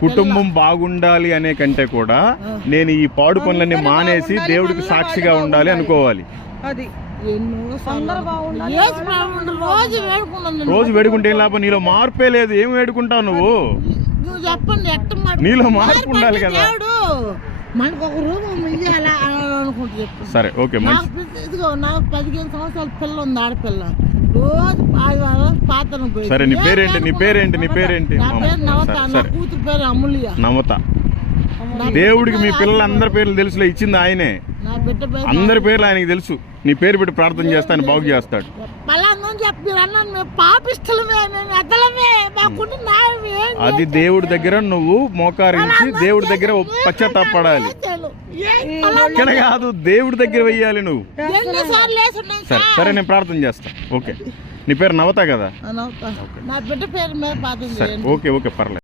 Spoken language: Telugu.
కుటుంబం బాగుండాలి అనే కంటే కూడా నేను ఈ పాడు పనులన్నీ మానేసి దేవుడికి సాక్షిగా ఉండాలి అనుకోవాలి. అది రోజు వేడుకుంటే ఏం లాభం? నీలో మార్పే లేదు. ఏం వేడుకుంటావు నువ్వు? చెప్పండి నీలో మార్పు ఉండాలి కదా. దేవుడు మనకు ఒక రూపం ఇయ్యాలా అని అనుకుంటూ చెప్పు. సరే ఓకే మంచి నాకు పిల్ల- ఇదిగో నాకు పదిహేను సంవత్సరాల పిల్ల ఉంది ఆడపిల్ల. రోజు ఆదివారం సరే, నీ పేరేంటి? నీ పేరేంటి? నీ పేరేంటి? నా పేరు నవత నమత దేవుడికి మీ పిల్లలందరి పేర్లు తెలుసులే ఇచ్చింది ఆయనే. అందరి పేర్లు ఆయనకి తెలుసు. నీ పేరు పెట్టి ప్రార్థన చేస్తే ఆయన బాగు చేస్తాడు. అది దేవుడి దగ్గర నువ్వు మోకారించి దేవుడి దగ్గర పశ్చాత్తాపడాలి. ఇక్కడ కాదు దేవుడి దగ్గర వెయ్యాలి నువ్వు. సరే సరే? నేను ప్రార్థన చేస్తా. ఓకే. నీ పేరు నవత కదా? నా బిడ్డ పేరు మీద చేయండి ఓకే ఓకే పర్లేదు.